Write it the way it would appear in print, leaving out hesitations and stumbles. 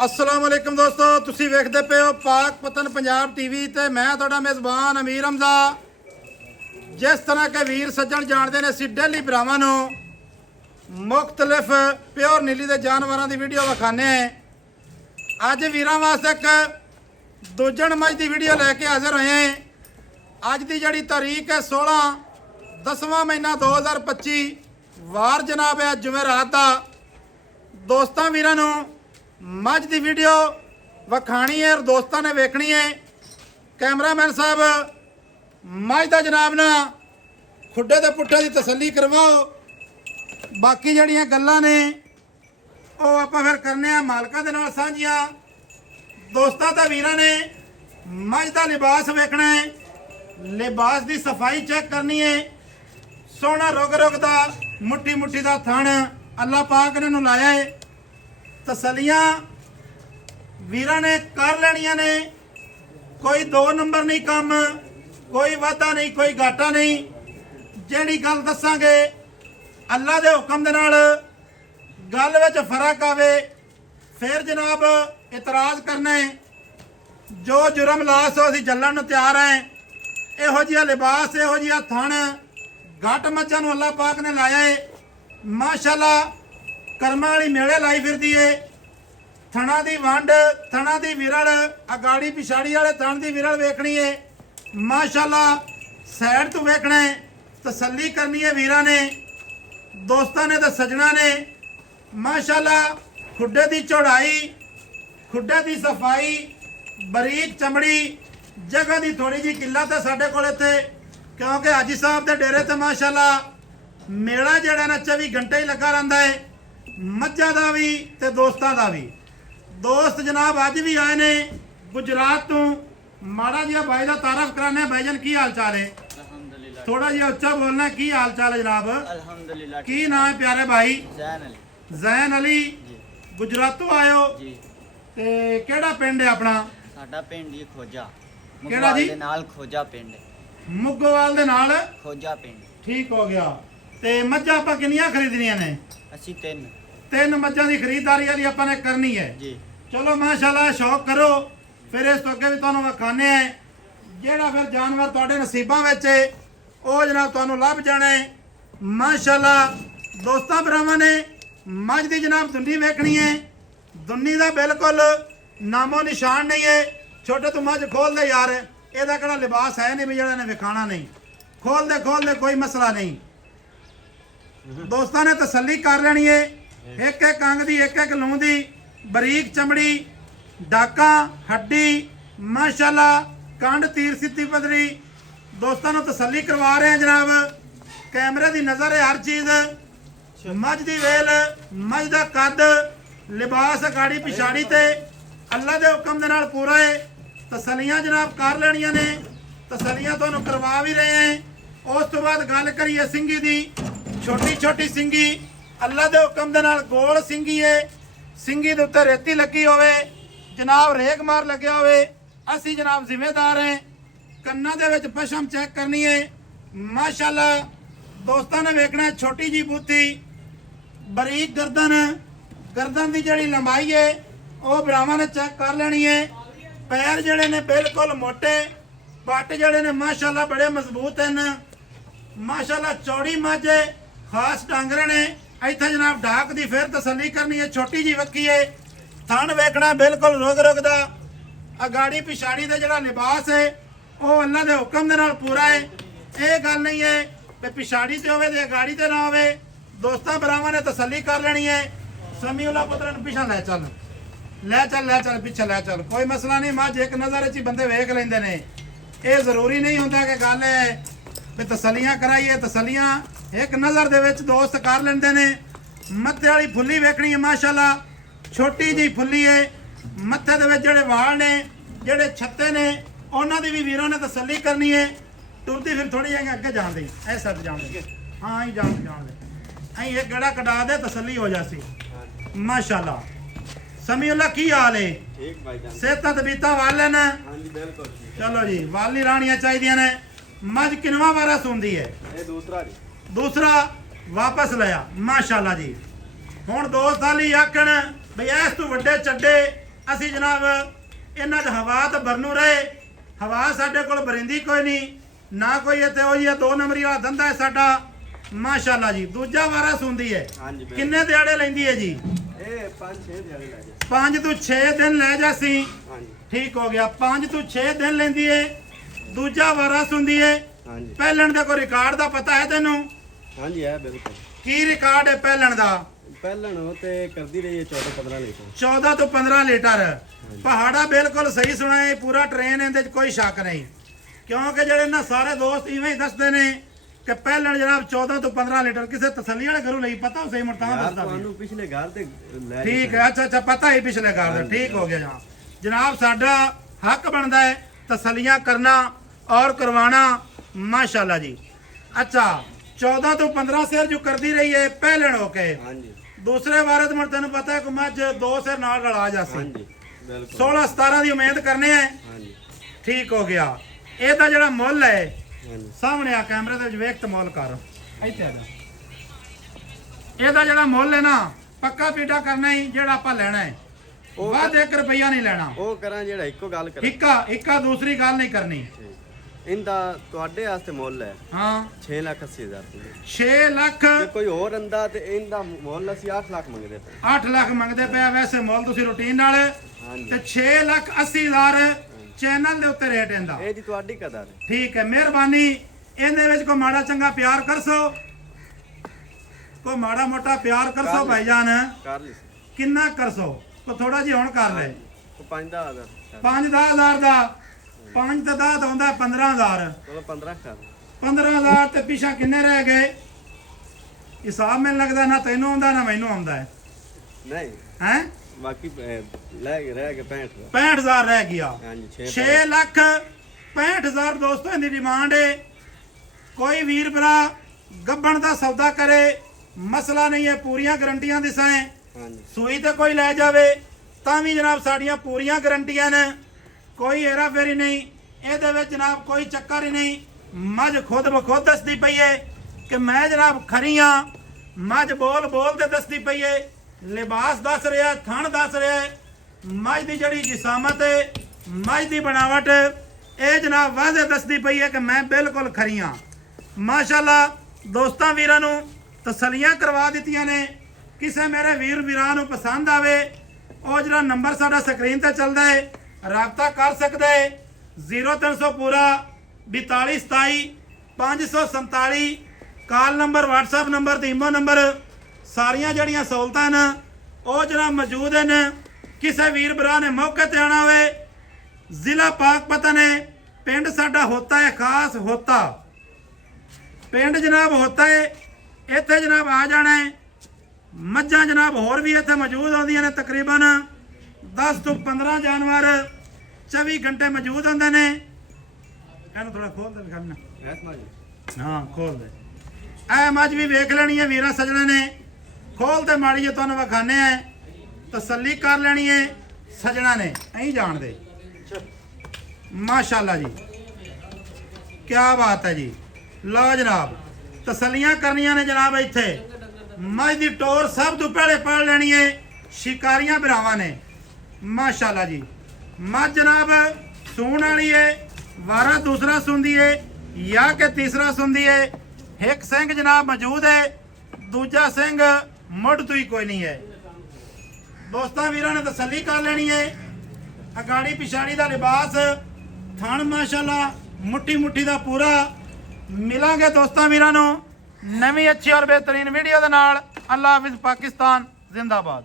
अस्सलाम वालेकुम दोस्तों, तुसी वेखदे पे हो पाक पतन पंजाब टीवी ते मैं तुहाडा मेज़बान अमीर हमजा। जिस तरह के वीर सज्जन जानते हैं, असीं डेली भरावां नूं मुख्तलिफ प्योर नीली दे जानवरां दी वीडियो विखाने। अज वीरां वास्ते एक दूजण मझ दी वीडियो लैके हाजिर होए हैं। अज दी जिहड़ी तारीख है 16 10वां महीना 2025 वार जनाब है जुमेरात दा। दोस्तां वीरां नूं मझ की वीडियो विखानी है और दोस्तों ने वेखनी है। कैमरामैन साहब मझ का जनाब ना खुडे के पुट्ठे की तसल्ली करवाओ। बाकी जड़ियाँ गल्लां ने वो आप फिर करने मालकां दे नाल सांझियां। दोस्तों तो वीरां ने मझ का लिबास वेखना है, लिबास की सफाई चेक करनी है। सोहना रुग रुग का मुट्ठी मुट्ठी का थण अल्लाह पाक ने लाया है। तसलियां वीरां ने कर लेनियां ने, कोई 2 नंबर नहीं काम, कोई वादा नहीं, कोई घाटा नहीं। जिहड़ी गल दसांगे अल्लाह दे हुक्म दे नाल गल विच फर्क आवे फिर जनाब इतराज़ करना है। जो जुर्म लास हो असीं जल्लण नूं तैयार हैं। इहो जिहा लिबास, इहो जिहा थण घट मच्छां नूं अल्लाह पाक ने लाया है। माशाअल्लाह करमां वाली मेले लाई फिरदी है। थणा दी वंड, थणा दी विरल, अगाड़ी पिछाड़ी वाले थण दी विरल वेखनी है। माशाअल्लाह सैड तो वेखना है, तसल्ली करनी है वीरां ने, दोस्तां ने ते सजना ने। माशाअल्लाह खुडे दी चौड़ाई, खुडे दी सफाई, बरीक चमड़ी, जगह दी थोड़ी जी किल्लत है साडे कोल इत्थे, क्योंकि हाजी साहब दे डेरे ते माशाअल्लाह मेला जिहड़ा ना 24 घंटे ही लगा रहिंदा है, मज्झां दा भी ते दोस्तां दा भी। दोस्त जनाब अज भी आए ने गुजरात तो। माड़ा जिहा भाई का तारफ कराने। भाईजान की हाल चाल है? थोड़ा जिहा उच्चा बोलना, की हाल चाल है जनाब? अल्हम्दुलिल्लाह। की नाम है प्यारे भाई? जैन अली। गुजरात तो आए हो जी। ते केड़ा पिंड है अपना? साडा पिंड जी खोजा। केड़ा जी? दे नाल खोजा पिंड। मुगोवाल दे नाल खोजा पिंड। ठीक हो गया। ते मज्झां आपां किन्नियां खरीदनियां ने? ਅਸੀਂ 3 3 मज्झां दी खरीदारी अली आपां ने करनी है जी। चलो माशाअल्लाह शौक करो। फिर इस तो अगे भी तुहानूं विखाने हैं जेड़ा फिर जानवर तुहाडे नसीबां विच है ਉਹ जनाब तुहानूं लभ जाना है। माशाअल्लाह दोस्तां भरावां ने मझ दी जनाब दुन्नी वेखनी है। दुन्नी दा बिल्कुल नामो निशान नहीं है। छोटे तू मझ खोल दे यार, ਇਹਦਾ ਕਿਹੜਾ ਲਿਬਾਸ है नहीं भी ਜਿਹੜਾ ने विखाना नहीं। खोल दे कोई मसला नहीं। दोस्तों ने तसल्ली कर लेनी है। एक एक अंग दी, एक एक लूं दी, बरीक चमड़ी, डाका, हड्डी, माशाअल्लाह कंड तीर सिद्धि पदरी। दोस्तों ने तसल्ली करवा रहे हैं जनाब। कैमरे की नज़र है हर चीज़। मझ दी वेल, मझ दा कद, लिबास गाड़ी पिछाड़ी ते अल्लाह के हुक्म दे नाल पूरा है। तसलियां जनाब कर लेनियां ने, तसलियां तुहानूं करवा भी रहे हैं। उस तो बाद गल करिए सिंगी दी। छोटी छोटी सिंगी अल्लाह के हुक्म दे नाल गोल सिंगी है। सिंगी दे उत्ते रेती लगी होवे, जनाब रेग मार लगे होवे, असी जनाब जिम्मेदार हैं। कन्ना दे विच पशम चेक करनी है। माशाअल्लाह दोस्तों ने वेखना है छोटी जी बूथी, बरीक गर्दन, गर्दन की जिहड़ी लंबाई है वो भरावां ने चेक कर लेनी है। पैर जिहड़े ने बिल्कुल मोटे, पट जिहड़े ने माशाअल्लाह बड़े मजबूत हैं। माशाअल्लाह चौड़ी मझ है, खास डांगरे ने। इत्थे जनाब ढाक दी फिर तसल्ली करनी है। छोटी जी वक्की है, थण वेखना बिल्कुल रुग रुग दा। अगाड़ी पिछाड़ी दे जिहड़ा लिबास है वो अल्लाह दे हुक्म दे नाल पूरा है। ये गल नहीं है कि पिछाड़ी ते होवे ते अगाड़ी ते ना होवे। दोस्तां भरावां ने तसल्ली कर लेनी है। समीउल्लाह पुत्रन पिछा ले चल, ले चल पिछे ले चल, कोई मसला नहीं। मझ एक नज़र च बंदे वेख लेंदे ने। ये जरूरी नहीं होंदा कि गल है भी तसलियां कराइए। तसलियां एक नज़र दे विच दोस्त कर लेंदे ने। मत्थे वाली फुल्ली वेखनी है। माशाअल्लाह छोटी जी फुल्ली है। मत्थे दे विच जिहड़े वाल ने, जिहड़े छत्ते ने, उन्हां दी भी वीरों ने तसल्ली करनी है। टुरदी फिर थोड़ी जी अगे जान दे, ऐसा जान दे, हाँ ही जान दे, अं एक गड़ा कटा दे, तसल्ली हो जासी। माशाअल्लाह समीउल्लाह की हाल है? सेहतां तबीयतां वाले ने? चलो जी, वाली राणियां चाहिए ने। मझ किनवा वारा सुनदी है? दूसरा वापस लिया। माशाअल्लाह जी। हुण दोस्त आली आखण भई इस तू वड्डे चड्डे ਅਸੀਂ ਜਨਾਬ ਇਹਨਾਂ 'ਚ ਹਵਾ ਤਾਂ ਬਰਨੂ ਰਹੇ, ਹਵਾ ਸਾਡੇ ਕੋਲ ਬਰਿੰਦੀ ਕੋਈ ਨਹੀਂ, ਨਾ ਕੋਈ ਇੱਥੇ ਉਹ ਜਿਹਾ 2 ਨੰਬਰੀ ਵਾਲਾ ਧੰਦਾ ਹੈ ਸਾਡਾ। ਮਾਸ਼ਾਅੱਲਾ ਜੀ ਦੂਜਾ ਵਾਰਾ ਸੁਣਦੀ ਹੈ। ਹਾਂਜੀ ਬਿਲਕੁਲ। ਕਿੰਨੇ ਦਿਹਾੜੇ ਲੈਂਦੀ ਹੈ ਜੀ? ਇਹ 5-6 ਦਿਹਾੜੇ ਲੱਗ ਗਏ। 5 ਤੋਂ 6 ਦਿਨ ਲੈ ਜਾਸੀ। ਹਾਂਜੀ ਠੀਕ ਹੋ ਗਿਆ, 5 ਤੋਂ 6 ਦਿਨ ਲੈਂਦੀ ਹੈ। ਦੂਜਾ ਵਾਰਾ ਸੁਣਦੀ ਹੈ। ਹਾਂਜੀ ਪਹਿਲਣ ਦਾ ਕੋਈ ਰਿਕਾਰਡ ਦਾ ਪਤਾ ਹੈ ਤੈਨੂੰ? ਹਾਂਜੀ ਹੈ ਬਿਲਕੁਲ। ਕੀ ਰਿਕਾਰਡ ਹੈ ਪਹਿਲਣ ਦਾ? ਪਹਿਲਾਂ ਨੂੰ ਤੇ ਕਰਦੀ ਰਹੀ ਹੈ 14-15 ਲੀਟਰ। 14 ਤੋਂ 15 ਲੀਟਰ। ਪਹਾੜਾ ਬਿਲਕੁਲ ਸਹੀ ਸੁਣਾ ਹੈ, ਪੂਰਾ ਟ੍ਰੇਨ ਇਹਦੇ 'ਚ ਕੋਈ ਸ਼ੱਕ ਨਹੀਂ, ਕਿਉਂਕਿ ਜਿਹੜੇ ਨਾ ਸਾਰੇ ਦੋਸਤ ਇਵੇਂ ਹੀ ਦੱਸਦੇ ਨੇ ਕਿ ਪਹਿਲਣ ਜਨਾਬ 14 ਤੋਂ 15 ਲੀਟਰ। ਕਿਸੇ ਤਸੱਲੀ ਵਾਲੇ ਘਰੋਂ ਲਈ ਪਤਾ ਹੋ ਸਹੀ ਮੁਰਤਾਂ ਯਾਰ ਦੱਸਦਾ ਵੀ। ਤੁਹਾਨੂੰ ਪਿਛਲੇ ਘਰ ਤੇ ਲੈ ਠੀਕ ਹੈ, ਅੱਛਾ ਪਤਾ ਹੀ ਪਿਛਲੇ ਘਰ ਦਾ। ਠੀਕ ਹੋ ਗਿਆ ਜਨਾਬ ਸਾਡਾ ਹੱਕ ਬਣਦਾ ਹੈ ਤਸੱਲੀਆਂ ਕਰਨਾ ਔਰ ਕਰਵਾਣਾ। ਮਾਸ਼ਾਅੱਲਾ ਜੀ। ਅੱਛਾ 14 ਤੋਂ 15 ਸਿਰ ਜੋ ਕਰਦੀ ਰਹੀ ਹੈ ਪਹਿਲਣ ਹੋ ਕੇ। ਹਾਂਜੀ ਦੂਸਰੇ ਵਾਰੇ ਤੇ ਤੈਨੂੰ ਪਤਾ ਹੈ ਕਿ ਮੱਝ 2 ਸਿਰ ਨਾਲ ਰਲਾ ਜਾਸੀ। ਹਾਂਜੀ ਬਿਲਕੁਲ। 16-17 ਦੀ ਉਮੀਦ ਕਰਨੇ ਹੈ। ਹਾਂਜੀ ਠੀਕ ਹੋ ਗਿਆ। ਇਹਦਾ ਜਿਹੜਾ ਮੁੱਲ ਹੈ ਹਾਂਜੀ ਸਾਹਮਣੇ ਆ ਕੈਮਰੇ ਦੇ ਵਿੱਚ ਵੇਖ ਤੇ ਮੁੱਲ ਕਰ ਇੱਥੇ ਆ ਜਾ। ਇਹਦਾ ਜਿਹੜਾ ਮੁੱਲ ਹੈ ਨਾ ਪੱਕਾ ਪੀਟਾ ਕਰਨਾ ਹੀ ਜਿਹੜਾ ਆਪਾਂ ਲੈਣਾ ਹੈ। ਉਹ ਵੱਧ 1 ਰੁਪਈਆ ਨਹੀਂ ਲੈਣਾ। ਉਹ ਕਰਾਂ ਜਿਹੜਾ ਇੱਕੋ ਗੱਲ ਕਰਾਂ। ਇੱਕਾ ਦੂਸਰੀ ਗੱਲ ਨਹੀਂ ਕਰਨੀ। ਇਹਦਾ ਤੁਹਾਡੇ ਵਾਸਤੇ ਮੁੱਲ ਹੈ ਹਾਂ 6,80,000 ਰੁਪਏ। 6 ਲੱਖ ਜੇ ਕੋਈ ਹੋਰ ਅੰਦਾ ਤੇ ਇਹਦਾ ਮੁੱਲ ਅਸੀਂ 8 ਲੱਖ ਮੰਗਦੇ ਪਏ। 8 ਲੱਖ ਮੰਗਦੇ ਪਿਆ। ਵੈਸੇ ਮੁੱਲ ਤੁਸੀਂ ਰੂਟੀਨ ਨਾਲ ਹਾਂਜੀ ਤੇ 6,80,000 ਚੈਨਲ ਦੇ ਉੱਤੇ ਰੇਟ ਇਹਦਾ। ਇਹ ਜੀ ਤੁਹਾਡੀ ਕਦਰ ਹੈ। ਠੀਕ ਹੈ, ਮਿਹਰਬਾਨੀ। ਇਹਦੇ ਵਿੱਚ ਕੋਈ ਮਾੜਾ ਚੰਗਾ ਪਿਆਰ ਕਰਸੋ, ਕੋਈ ਮਾੜਾ ਮੋਟਾ ਪਿਆਰ ਕਰਸੋ ਭਾਈਜਾਨ। ਕਰ ਲਈ ਕਿੰਨਾ ਕਰਸੋ? ਕੋਈ ਥੋੜਾ ਜਿਹਾ ਹੁਣ ਕਰ ਲੈ। 5,000 5-10,000 ਦਾ 5 ਤੇ 10 ਹੁੰਦਾ 15,000। ਚਲੋ 15 ਕਰ 15,000 ਤੇ ਪਿਛਾ ਕਿੰਨੇ ਰਹਿ ਗਏ? ਹਿਸਾਬ ਮੈਨੂੰ ਲੱਗਦਾ ਨਾ ਤੈਨੂੰ ਆਉਂਦਾ ਨਾ ਮੈਨੂੰ ਆਉਂਦਾ ਹੈ। ਨਹੀਂ ਹੈ ਬਾਕੀ ਲੈ ਕੇ ਰਹਿ ਗਏ 65। 65,000 ਰਹਿ ਗਿਆ। ਹਾਂਜੀ 6 ਲੱਖ 65,000 ਦੋਸਤੋ ਇਹਦੀ ਡਿਮਾਂਡ ਹੈ। ਕੋਈ ਵੀਰ ਭਰਾ ਗੱਬਣ ਦਾ ਸੌਦਾ ਕਰੇ ਮਸਲਾ ਨਹੀਂ ਹੈ, ਪੂਰੀਆਂ ਗਰੰਟੀਆਂ ਦਿਸਾਂ। ਹਾਂਜੀ ਸੂਈ ਤੇ ਕੋਈ ਲੈ ਜਾਵੇ ਤਾਂ ਵੀ ਜਨਾਬ ਸਾਡੀਆਂ ਪੂਰੀਆਂ ਗਰੰਟੀਆਂ ਨੇ, ਕੋਈ ਹੇਰਾ ਫੇਰੀ ਨਹੀਂ ਇਹਦੇ ਵਿੱਚ ਜਨਾਬ, ਕੋਈ ਚੱਕਰ ਹੀ ਨਹੀਂ। ਮੱਝ ਖੁਦ ਬਖੁਦ ਦੱਸਦੀ ਪਈ ਹੈ ਕਿ ਮੈਂ ਜਨਾਬ ਖਰੀ ਹਾਂ। ਮੱਝ ਬੋਲ ਤੇ ਦੱਸਦੀ ਪਈ ਹੈ, ਲਿਬਾਸ ਦੱਸ ਰਿਹਾ, ਥਣ ਦੱਸ ਰਿਹਾ, ਮੱਝ ਦੀ ਜਿਹੜੀ ਜਿਸਾਮਤ ਹੈ, ਮੱਝ ਦੀ ਬਣਾਵਟ, ਇਹ ਜਨਾਬ ਵਾਅਦੇ ਦੱਸਦੀ ਪਈ ਹੈ ਕਿ ਮੈਂ ਬਿਲਕੁਲ ਖਰੀ ਹਾਂ। ਮਾਸ਼ਾਅੱਲਾ ਦੋਸਤਾਂ ਵੀਰਾਂ ਨੂੰ ਤਸੱਲੀਆਂ ਕਰਵਾ ਦਿੱਤੀਆਂ ਨੇ। ਕਿਸੇ ਮੇਰੇ ਵੀਰਾਂ ਨੂੰ ਪਸੰਦ ਆਵੇ ਉਹ ਜਿਹੜਾ ਨੰਬਰ ਸਾਡਾ ਸਕਰੀਨ ਤੇ ਚੱਲਦਾ ਹੈ ਰਾਬਤਾ ਕਰ ਸਕਦਾ ਹੈ। 0300 ਪੂਰਾ 4227 547 ਕਾਲ ਨੰਬਰ, WhatsApp ਨੰਬਰ ਤੇ ਈਮੋ ਨੰਬਰ, ਸਾਰੀਆਂ ਜਿਹੜੀਆਂ ਸਹੂਲਤਾਂ ਨੇ ਉਹ ਜਿਹੜਾ ਮੌਜੂਦ ਹਨ। ਕਿਸੇ ਵੀਰ ਭਰਾ ਨੇ ਮੌਕੇ ਤੇ ਆਣਾ ਹੋਵੇ, ਜ਼ਿਲ੍ਹਾ ਪਾਕਪਤਨ ਹੈ, ਪਿੰਡ ਸਾਡਾ ਹੋਤਾ ਹੈ, ਖਾਸ ਹੋਤਾ ਪਿੰਡ ਜਨਾਬ ਹੋਤਾ ਹੈ। ਇੱਥੇ ਜਨਾਬ ਆ ਜਾਣਾ ਹੈ। ਮੱਝਾਂ ਜਨਾਬ ਹੋਰ ਵੀ ਇੱਥੇ ਮੌਜੂਦ ਆਉਂਦੀਆਂ ਨੇ, ਤਕਰੀਬਨ 10 ਤੋਂ 15 ਜਾਨਵਰ 24 ਘੰਟੇ ਮੌਜੂਦ ਹੁੰਦੇ ਨੇ। ਇਹਨੂੰ ਥੋੜਾ ਖੋਲ ਦੇ ਵਿਖਾਣਾ। ਐਸ ਮਾਜੀ ਹਾਂ ਖੋਲ ਦੇ। ਐ ਮੱਝ ਵੀ ਵੇਖ ਲੈਣੀ ਹੈ ਵੀਰਾਂ ਸੱਜਣਾ ਨੇ, ਖੋਲ ਤੇ ਮਾੜੀ ਜੇ ਤੁਹਾਨੂੰ ਵਿਖਾਣੇ ਆ, ਤਸੱਲੀ ਕਰ ਲੈਣੀ ਹੈ ਸੱਜਣਾ ਨੇ, ਐਂ ਜਾਣਦੇ। ਮਾਸ਼ਾਅੱਲਾ ਜੀ ਕੀ ਬਾਤ ਹੈ ਜੀ। ਲਓ ਜਨਾਬ ਤਸੱਲੀਆਂ ਕਰਨੀਆਂ ਨੇ ਜਨਾਬ। ਇੱਥੇ ਮੱਝ ਦੀ ਟੋਰ ਸਭ ਤੋਂ ਪਹਿਲੇ ਪੜ ਲੈਣੀ ਹੈ ਸ਼ਿਕਾਰੀਆਂ ਭਰਾਵਾਂ ਨੇ। ਮਾਸ਼ਾਅੱਲਾ ਜੀ ਮੱਝ ਜਨਾਬ ਸੂਣ ਵਾਲੀ ਹੈ, ਵਾਰਾ ਦੂਸਰਾ ਸੁਣਦੀ ਹੈ ਜਾਂ ਕਿ ਤੀਸਰਾ ਸੁਣਦੀ ਹੈ। ਇੱਕ ਸਿੰਘ ਜਨਾਬ ਮੌਜੂਦ ਹੈ, ਦੂਜਾ ਸਿੰਘ ਮੁੱਢ ਤੋਂ ਹੀ ਕੋਈ ਨਹੀਂ ਹੈ। ਦੋਸਤਾਂ ਵੀਰਾਂ ਨੇ ਤਸੱਲੀ ਕਰ ਲੈਣੀ ਹੈ। ਅਗਾੜੀ ਪਿਛਾੜੀ ਦਾ ਲਿਬਾਸ, ਥਣ ਮਾਸ਼ਾਅੱਲਾ ਮੁੱਠੀ ਦਾ ਪੂਰਾ। ਮਿਲਾਂਗੇ ਦੋਸਤਾਂ ਵੀਰਾਂ ਨੂੰ ਨਵੀਂ ਅੱਛੀ ਔਰ ਬਿਹਤਰੀਨ ਵੀਡੀਓ ਦੇ ਨਾਲ। ਅੱਲਾ ਹਾਫਿਜ਼, ਪਾਕਿਸਤਾਨ ਜ਼ਿੰਦਾਬਾਦ।